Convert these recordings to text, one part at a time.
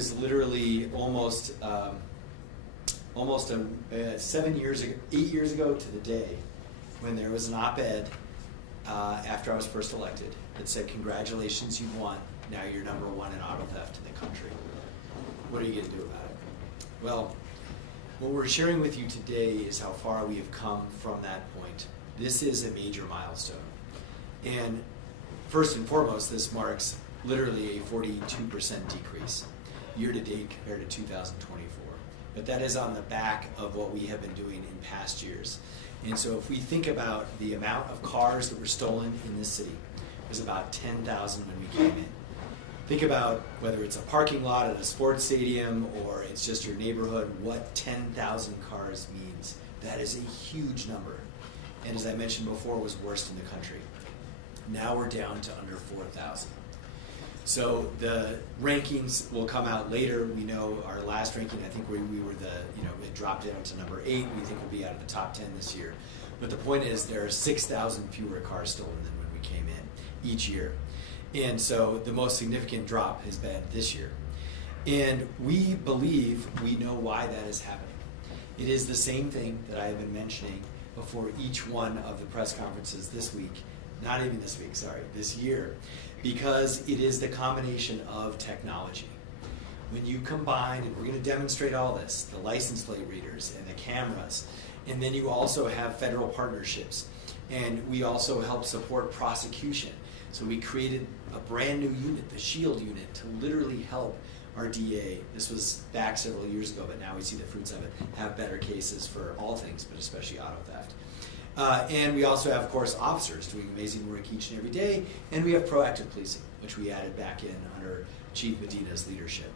was literally almost 7 years ago, 8 years ago to the day, when there was an op-ed after I was first elected that said, "Congratulations, you won. Now you're number one in auto theft in the country. What are you going to do about it?" Well, what we're sharing with you today is how far we have come from that point. This is a major milestone. And first and foremost, this marks literally a 42% decrease year to date compared to 2024. But that is on the back of what we have been doing in past years. And so if we think about the amount of cars that were stolen in this city, it was about 10,000 when we came in. Think about whether it's a parking lot at a sports stadium or it's just your neighborhood, what 10,000 cars means. That is a huge number. And as I mentioned before, it was worst in the country. Now we're down to under 4,000. So the rankings will come out later. We know our last ranking, I think we were it dropped down to number 8. We think we'll be out of the top 10 this year. But the point is there are 6,000 fewer cars stolen than when we came in each year. And so the most significant drop has been this year. And we believe we know why that is happening. It is the same thing that I have been mentioning before each one of the press conferences this week, not even this week, sorry, this year, because it is the combination of technology. When you combine, and we're going to demonstrate all this, the license plate readers and the cameras, and then you also have federal partnerships, and we also help support prosecution. So we created a brand new unit, the SHIELD unit, to literally help our DA. This was back several years ago, but now we see the fruits of it, have better cases for all things, but especially auto theft. And we also have, of course, officers doing amazing work each and every day, and we have proactive policing, which we added back in under Chief Medina's leadership.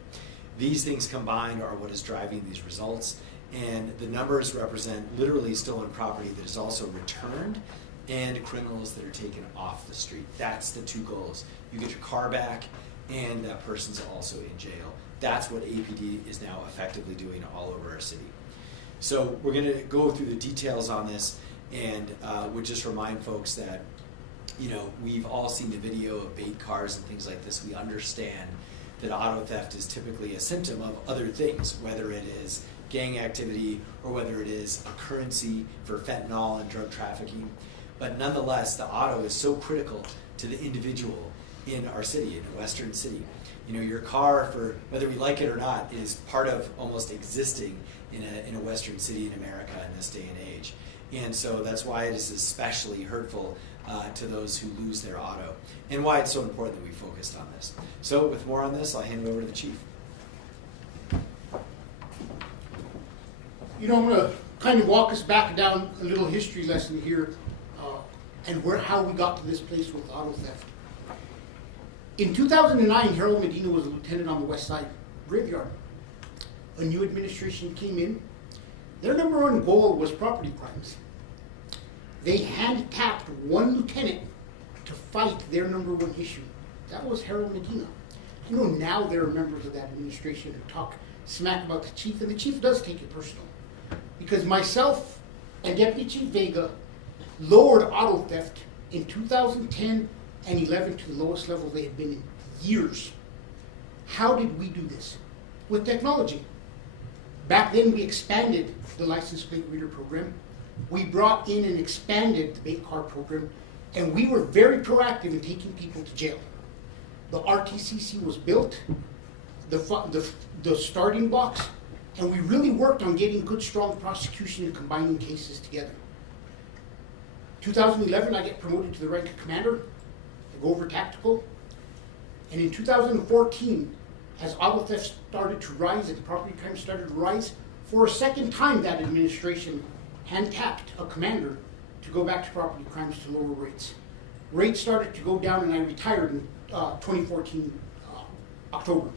These things combined are what is driving these results, and the numbers represent literally stolen property that is also returned and criminals that are taken off the street. That's the two goals. You get your car back, and that person's also in jail. That's what APD is now effectively doing all over our city. So we're going to go through the details on this, and would just remind folks that, we've all seen the video of bait cars and things like this. We understand that auto theft is typically a symptom of other things, whether it is gang activity or whether it is a currency for fentanyl and drug trafficking. But nonetheless, the auto is so critical to the individual in our city, in a Western city. Your car, for whether we like it or not, is part of almost existing in a Western city in America in this day and age. And so that's why it is especially hurtful to those who lose their auto, and why it's so important that we focused on this. So with more on this, I'll hand it over to the chief. I'm going to kind of walk us back down a little history lesson here, and how we got to this place with auto theft. In 2009, Harold Medina was a lieutenant on the West Side Graveyard. A new administration came in. Their number one goal was property crimes. They hand-tapped one lieutenant to fight their number one issue. That was Harold Medina. Now there are members of that administration who talk smack about the chief, and the chief does take it personal. Because myself and Deputy Chief Vega lowered auto theft in 2010 and 11 to the lowest level they had been in years. How did we do this? With technology. Back then we expanded the license plate reader program. We brought in and expanded the bait car program, and we were very proactive in taking people to jail. The RTCC was built, the starting blocks, and we really worked on getting good, strong prosecution and combining cases together. 2011, I get promoted to the rank of commander. I go over tactical. And in 2014, as auto theft started to rise and property crime started to rise, for a second time that administration hand-tapped a commander to go back to property crimes to lower rates. Rates started to go down, and I retired in 2014, October.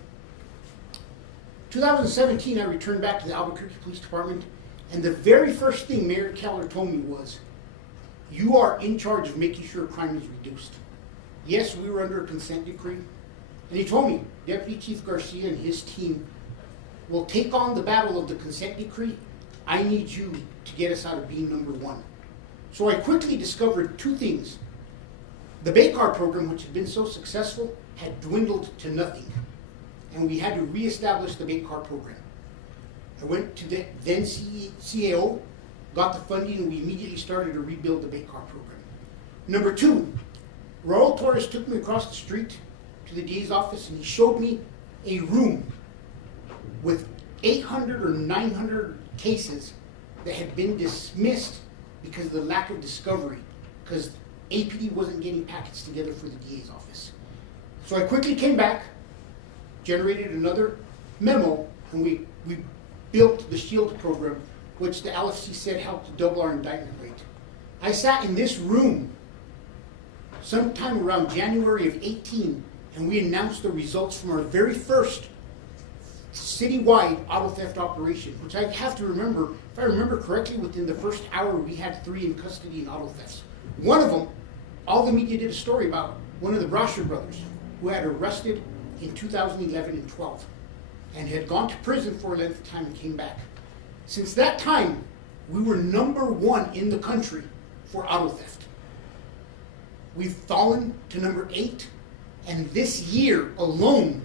2017, I returned back to the Albuquerque Police Department, and the very first thing Mayor Keller told me was, "You are in charge of making sure crime is reduced." Yes, we were under a consent decree, and he told me, Deputy Chief Garcia and his team will take on the battle of the consent decree. I need you to get us out of being number one. So I quickly discovered two things. The bait car program, which had been so successful, had dwindled to nothing. and we had to reestablish the bait car program. I went to the then CAO, got the funding, and we immediately started to rebuild the bait car program. Number two, Raul Torres took me across the street to the DA's office, and he showed me a room with 800 or 900 cases that had been dismissed because of the lack of discovery, because APD wasn't getting packets together for the DA's office. So I quickly came back, generated another memo, and we built the SHIELD program, which the LFC said helped double our indictment rate. I sat in this room sometime around January of 18, and we announced the results from our very first citywide auto theft operation, which I have to remember, if I remember correctly, within the first hour we had 3 in custody in auto thefts. One of them, all the media did a story about one of the Brasher brothers who had arrested in 2011 and 12 and had gone to prison for a length of time and came back. Since that time, we were #1 in the country for auto theft. We've fallen to #8, and this year alone,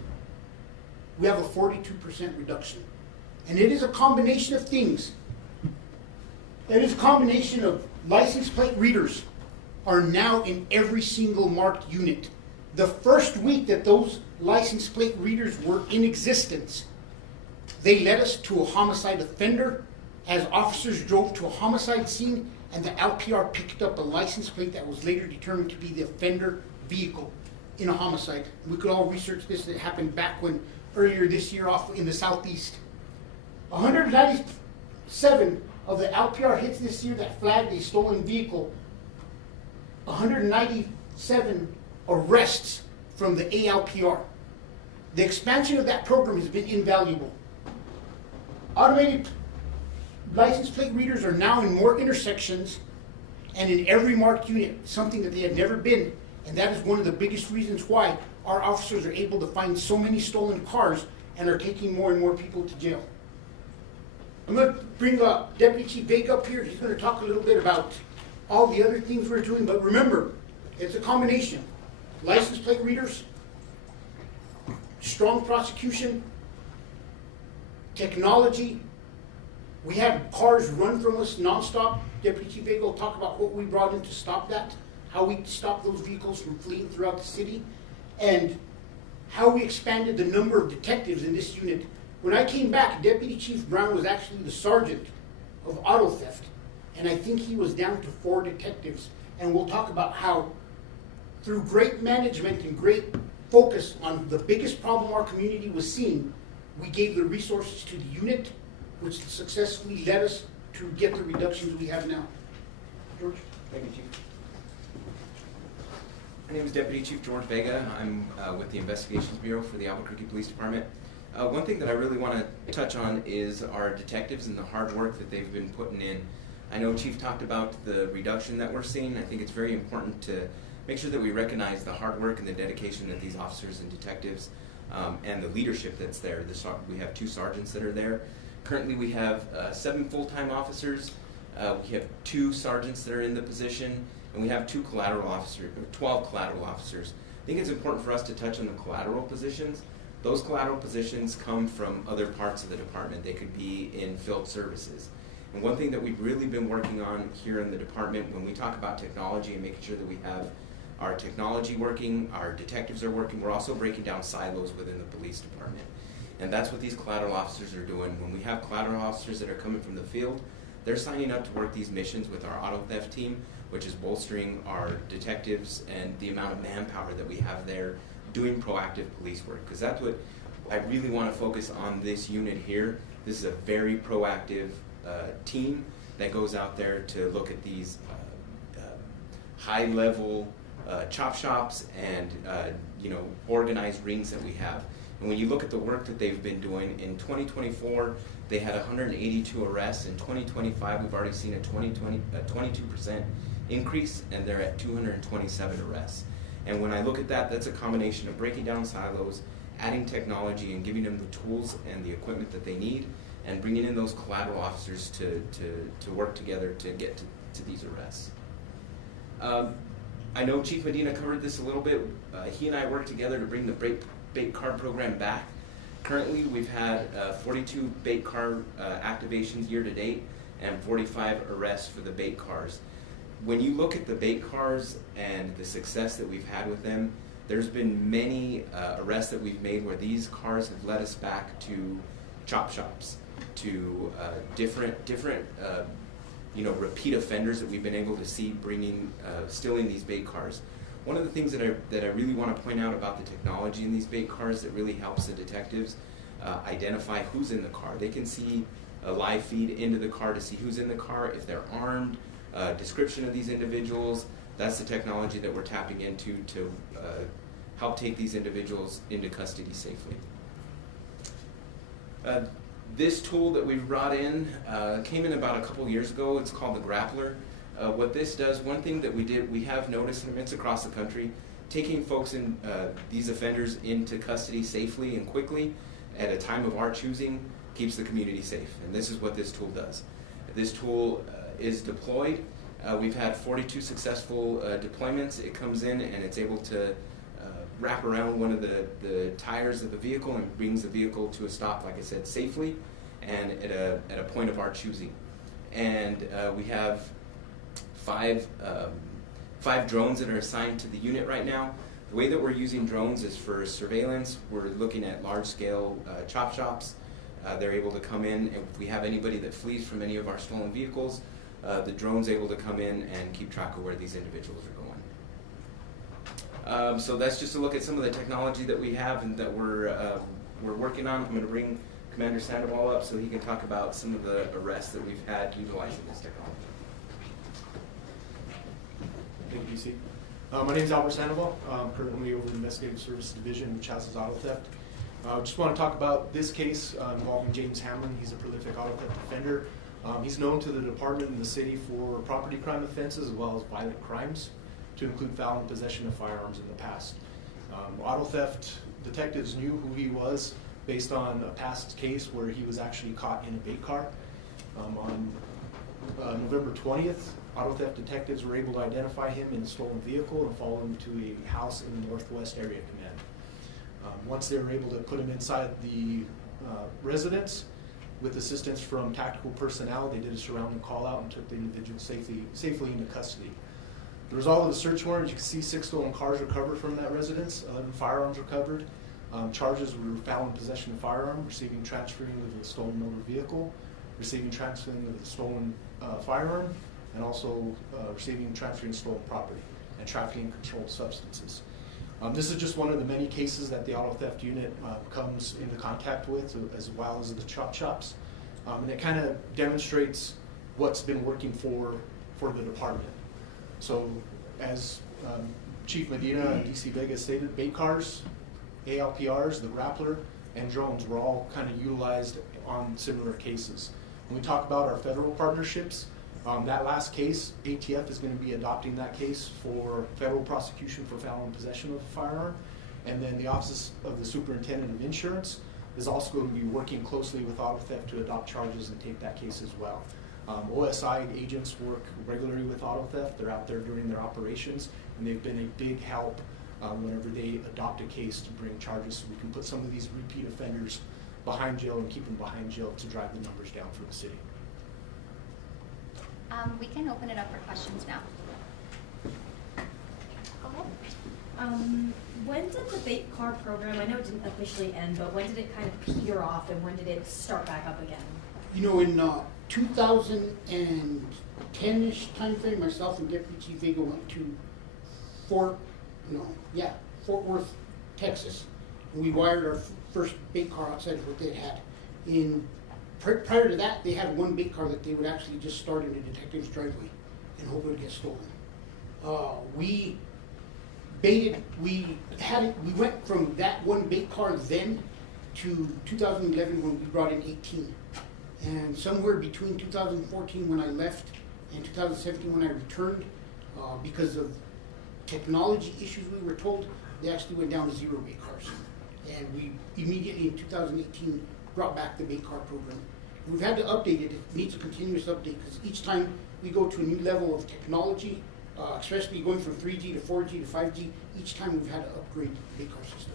we have a 42% reduction. And it is a combination of things. It is a combination of license plate readers are now in every single marked unit. The first week that those license plate readers were in existence, they led us to a homicide offender as officers drove to a homicide scene, and the LPR picked up a license plate that was later determined to be the offender vehicle in a homicide. We could all research this. It happened back when earlier this year off in the southeast. 197 of the LPR hits this year that flagged a stolen vehicle. 197 arrests from the ALPR. The expansion of that program has been invaluable. Automated license plate readers are now in more intersections and in every marked unit, something that they had never been, and that is one of the biggest reasons why our officers are able to find so many stolen cars and are taking more and more people to jail. I'm going to bring Deputy Chief Vega up here. He's going to talk a little bit about all the other things we're doing, but remember, it's a combination. License plate readers, strong prosecution, technology. We had cars run from us nonstop. Deputy Chief Vega will talk about what we brought in to stop that, how we stopped those vehicles from fleeing throughout the city, and how we expanded the number of detectives in this unit. When I came back, Deputy Chief Brown was actually the sergeant of auto theft, and I think he was down to 4 detectives. And we'll talk about how, through great management and great focus on the biggest problem our community was seeing, we gave the resources to the unit, which successfully led us to get the reductions we have now. George? Thank you, Chief. My name is Deputy Chief George Vega. I'm with the Investigations Bureau for the Albuquerque Police Department. One thing that I really want to touch on is our detectives and the hard work that they've been putting in. I know Chief talked about the reduction that we're seeing. I think it's very important to make sure that we recognize the hard work and the dedication of these officers and detectives and the leadership that's there. We have 2 sergeants that are there. Currently we have 7 full-time officers. We have 2 sergeants that are in the position, and we have 12 collateral officers. I think it's important for us to touch on the collateral positions. Those collateral positions come from other parts of the department. They could be in field services. And one thing that we've really been working on here in the department, when we talk about technology and making sure that we have our technology working, our detectives are working, we're also breaking down silos within the police department. And that's what these collateral officers are doing. When we have collateral officers that are coming from the field, they're signing up to work these missions with our auto theft team, which is bolstering our detectives and the amount of manpower that we have there doing proactive police work. Because that's what I really want to focus on this unit here. This is a very proactive team that goes out there to look at these high-level chop shops and organized rings that we have. And when you look at the work that they've been doing, in 2024, they had 182 arrests. In 2025, we've already seen a 22% increase, and they're at 227 arrests. And when I look at that, that's a combination of breaking down silos, adding technology, and giving them the tools and the equipment that they need, and bringing in those collateral officers to work together to get to these arrests. I know Chief Medina covered this a little bit. He and I worked together to bring the bait card program back. Currently, we've had 42 bait car activations year to date and 45 arrests for the bait cars. When you look at the bait cars and the success that we've had with them, there's been many arrests that we've made where these cars have led us back to chop shops, to different repeat offenders that we've been able to see stealing these bait cars. One of the things that I really want to point out about the technology in these bait cars that really helps the detectives identify who's in the car. They can see a live feed into the car to see who's in the car, if they're armed, description of these individuals. That's the technology that we're tapping into to help take these individuals into custody safely. This tool that we've brought in came in about a couple years ago. It's called the Grappler. What this does, one thing that we have noticed, and it's across the country, taking folks in these offenders into custody safely and quickly at a time of our choosing keeps the community safe. And this is what this tool does. This tool is deployed. We've had 42 successful deployments. It comes in and it's able to wrap around one of the tires of the vehicle and brings the vehicle to a stop, like I said, safely and at a point of our choosing. And we have five drones that are assigned to the unit right now. The way that we're using drones is for surveillance. We're looking at large-scale chop shops. They're able to come in, and if we have anybody that flees from any of our stolen vehicles, the drone's able to come in and keep track of where these individuals are going. So that's just a look at some of the technology that we have and that we're working on. I'm going to bring Commander Sandoval up so he can talk about some of the arrests that we've had utilizing this technology. Thank you, DC. My name is Albert Sandoval. I'm currently over the Investigative Services Division, which houses auto theft. I just want to talk about this case involving James Hamlin. He's a prolific auto theft offender. He's known to the department and the city for property crime offenses as well as violent crimes, to include felon possession of firearms in the past. Auto theft detectives knew who he was based on a past case where he was actually caught in a bait car. On November 20th, auto theft detectives were able to identify him in a stolen vehicle and follow him to a house in the Northwest Area Command. Once they were able to put him inside the residence, with assistance from tactical personnel, they did a surrounding call out and took the individual safely into custody. The result of the search warrant, you can see 6 stolen cars recovered from that residence, 11 firearms recovered. Charges were felon possession of firearm, receiving transferring of the stolen motor vehicle, receiving transferring of the stolen firearm, and also receiving and transferring stolen property, and trafficking controlled substances. This is just one of the many cases that the auto theft unit comes into contact with, as well as the chop shops. And it kind of demonstrates what's been working for the department. So as Chief Medina and DC Vega stated, bait cars, ALPRs, the Grappler, and drones were all kind of utilized on similar cases. When we talk about our federal partnerships, that last case, ATF is going to be adopting that case for federal prosecution for felon possession of a firearm. And then the Office of the Superintendent of Insurance is also going to be working closely with auto theft to adopt charges and take that case as well. OSI agents work regularly with auto theft. They're out there during their operations, and they've been a big help whenever they adopt a case to bring charges, so we can put some of these repeat offenders behind jail and keep them behind jail to drive the numbers down for the city. We can open it up for questions now. Go ahead. When did the bait car program, I know it didn't officially end, but when did it kind of peter off and when did it start back up again? You know, in 2010-ish timeframe, myself and Deputy Chief Vega went to Fort Worth, Texas. And we wired our first bait car outside of what they had. Prior to that, they had one bait car that they would actually just start in a detective's driveway and hope it would get stolen. We went from that one bait car then to 2011 when we brought in 18. And somewhere between 2014 when I left and 2017 when I returned, because of technology issues we were told, they actually went down to 0 bait cars. And we immediately in 2018 brought back the bait car program. We've had to update it. It needs a continuous update because each time we go to a new level of technology, especially going from 3G to 4G to 5G, each time we've had to upgrade the bait car system.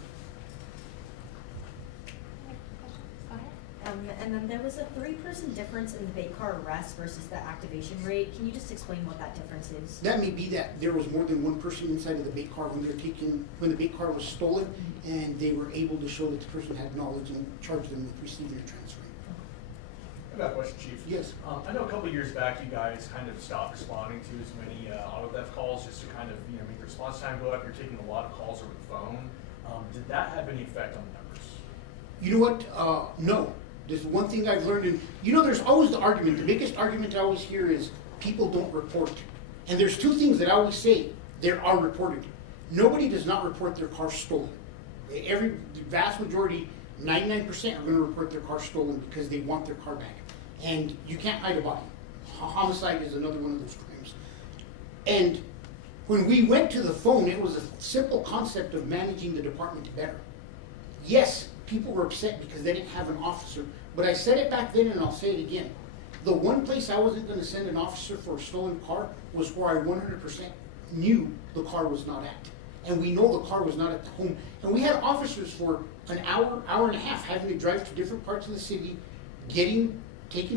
And then there was a 3-person difference in the bait car arrest versus the activation rate. Can you just explain what that difference is? That may be that there was more than one person inside of the bait car when when the bait car was stolen, and they were able to show that the person had knowledge and charge them with receiving and transferring. I got a question, Chief. Yes. I know a couple of years back, you guys kind of stopped responding to as many auto theft calls just to kind of make the response time go up. You're taking a lot of calls over the phone. Did that have any effect on the numbers? You know what? No. There's one thing I've learned, and there's always the argument. The biggest argument I always hear is people don't report. And there's two things that I always say that are reported. Nobody does not report their car stolen. The vast majority, 99%, are going to report their car stolen because they want their car back. And you can't hide a body. Homicide is another one of those crimes. And when we went to the phone, it was a simple concept of managing the department better. Yes, people were upset because they didn't have an officer, but I said it back then and I'll say it again. The one place I wasn't going to send an officer for a stolen car was where I 100% knew the car was not at. And we know the car was not at the home. And we had officers for an hour, hour and a half having to drive to different parts of the city, taking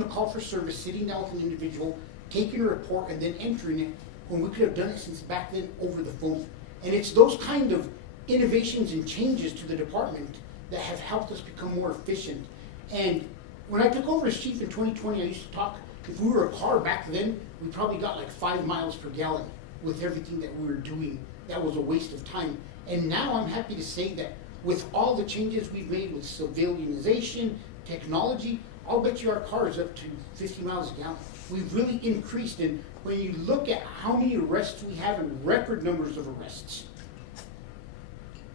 a call for service, sitting down with an individual, taking a report, and then entering it, when we could have done it since back then over the phone. And it's those kind of innovations and changes to the department that have helped us become more efficient. And when I took over as chief in 2020, I used to talk, if we were a car back then, we probably got like 5 miles per gallon with everything that we were doing. That was a waste of time. And now I'm happy to say that with all the changes we've made with civilianization, technology, I'll bet you our car is up to 50 miles a gallon. We've really increased, and when you look at how many arrests we have and record numbers of arrests,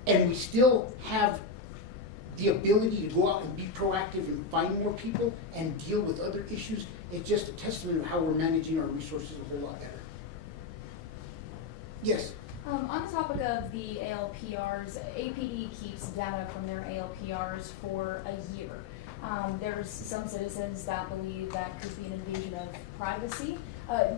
and we still have the ability to go out and be proactive and find more people and deal with other issues, it's just a testament of how we're managing our resources a whole lot better. Yes? On the topic of the ALPRs, APD keeps data from their ALPRs for a year. There's some citizens that believe that could be an invasion of privacy.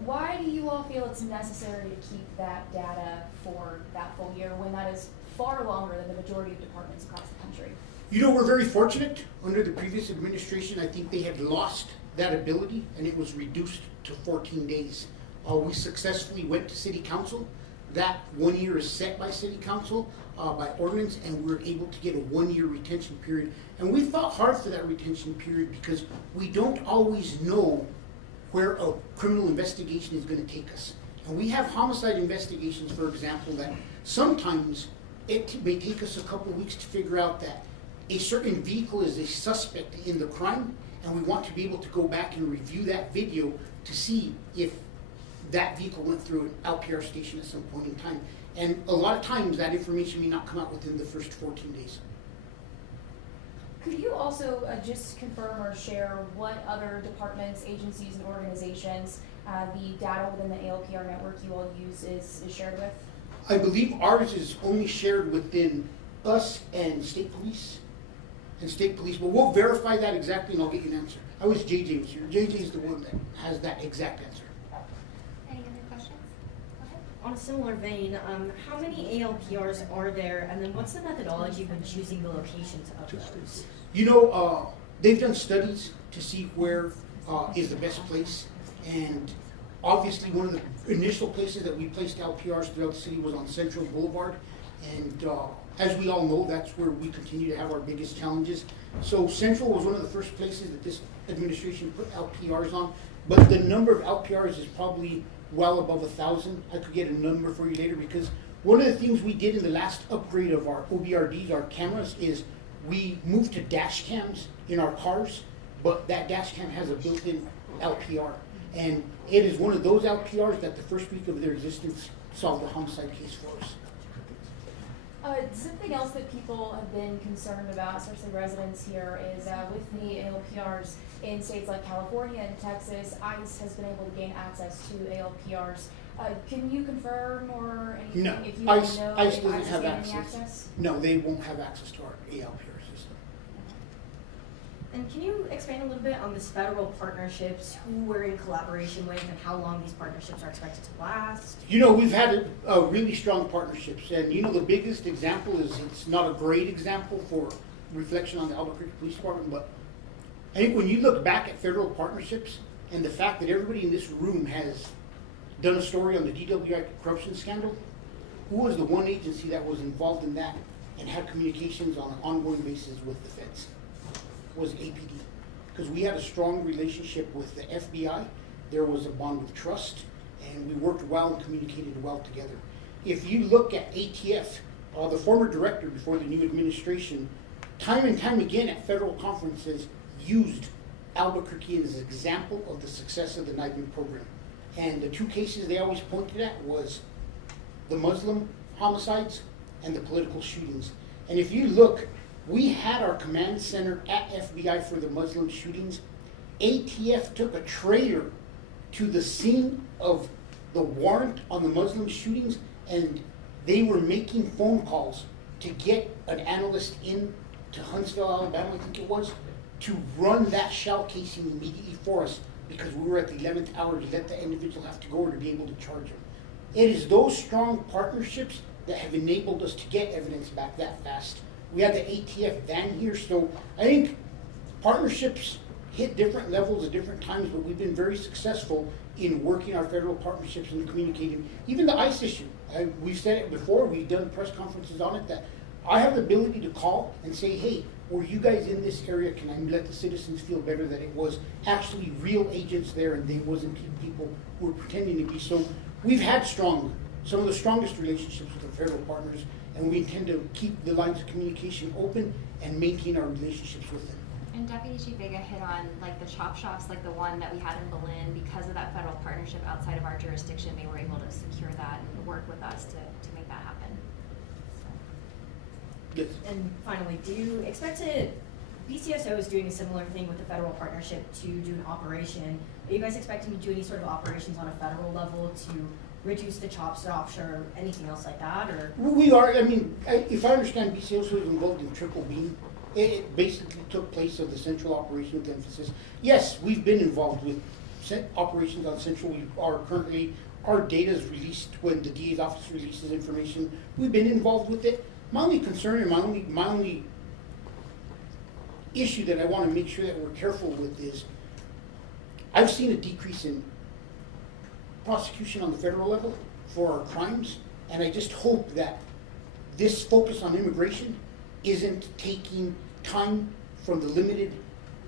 Why do you all feel it's necessary to keep that data for that full year when that is far longer than the majority of departments across the country? We're very fortunate. Under the previous administration, I think they had lost that ability and it was reduced to 14 days. We successfully went to City Council. That 1 year is set by City Council by ordinance, and we're able to get a 1 year retention period. And we fought hard for that retention period because we don't always know where a criminal investigation is going to take us. And we have homicide investigations, for example, that sometimes it may take us a couple of weeks to figure out that a certain vehicle is a suspect in the crime, and we want to be able to go back and review that video to see if that vehicle went through an LPR station at some point in time. And a lot of times that information may not come out within the first 14 days. Could you also just confirm or share what other departments, agencies, and organizations the data within the ALPR network you all use is shared with? I believe ours is only shared within us and state police. But we'll verify that exactly and I'll get you an answer. I wish JJ was here. JJ is the one that has that exact answer. Any other questions? Go ahead. On a similar vein, how many ALPRs are there, and then what's the methodology when choosing the locations of those? They've done studies to see where is the best place, and obviously one of the initial places that we placed LPRs throughout the city was on Central Boulevard, and as we all know, that's where we continue to have our biggest challenges. So Central was one of the first places that this administration put LPRs on, but the number of LPRs is probably well above 1,000. I could get a number for you later, because one of the things we did in the last upgrade of our OBRDs, our cameras, is we moved to dash cams in our cars, but that dash cam has a built-in LPR. And it is one of those LPRs that the first week of their existence solved a homicide case for us. Something else that people have been concerned about, especially residents here, is with the ALPRs in states like California and Texas, ICE has been able to gain access to ALPRs. Can you confirm or anything No, if you ICE know doesn't if ICE have is gaining access. No, they won't have access to our ALPR system. And can you expand a little bit on this federal partnerships, who we're in collaboration with, and how long these partnerships are expected to last? We've had really strong partnerships, and the biggest example is, it's not a great example for reflection on the Albuquerque Police Department, but think when you look back at federal partnerships and the fact that everybody in this room has done a story on the DWI corruption scandal, who was the one agency that was involved in that and had communications on an ongoing basis with the feds? It was APD. Because we had a strong relationship with the FBI. There was a bond of trust, and we worked well and communicated well together. If you look at ATF, the former director before the new administration, time and time again at federal conferences, used Albuquerque as an example of the success of the NIBIN program. And the two cases they always pointed at was the Muslim homicides and the political shootings. And if you look, we had our command center at FBI for the Muslim shootings. ATF took a trailer to the scene of the warrant on the Muslim shootings, and they were making phone calls to get an analyst in to Huntsville, Alabama, I think it was, to run that shell casing immediately for us because we were at the 11th hour to let the individual have to go or to be able to charge him. It is those strong partnerships that have enabled us to get evidence back that fast. We had the ATF van here, so I think partnerships hit different levels at different times, but we've been very successful in working our federal partnerships and communicating. Even the ICE issue, we've said it before, we've done press conferences on it, that I have the ability to call and say, hey, were you guys in this area? Can I let the citizens feel better that it was actually real agents there and they wasn't people who were pretending to be? So we've had some of the strongest relationships with our federal partners, and we intend to keep the lines of communication open and maintain our relationships with them. And Deputy Chief Vega hit on like the chop shops, like the one that we had in Berlin. Because of that federal partnership outside of our jurisdiction, they were able to secure that and work with us to make that happen. Yes. And finally, do you expect to, BCSO is doing a similar thing with the federal partnership to do an operation. Are you guys expecting to do any sort of operations on a federal level to reduce the chop shops or anything else like that? Or We are, I mean, if I understand, BCSO is involved in triple beam. It basically took place of the central operation with emphasis. Yes, we've been involved with operations on central. We are currently, our data is released when the DA's office releases information. We've been involved with it. My only concern and my only issue that I want to make sure that we're careful with is, I've seen a decrease in prosecution on the federal level for our crimes, and I just hope that this focus on immigration isn't taking time from the limited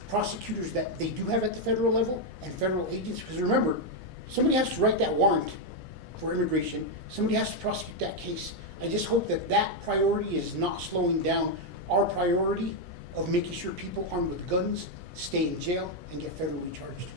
prosecutors that they do have at the federal level and federal agents. Because remember, somebody has to write that warrant for immigration. Somebody has to prosecute that case. I just hope that that priority is not slowing down our priority of making sure people armed with guns stay in jail and get federally charged.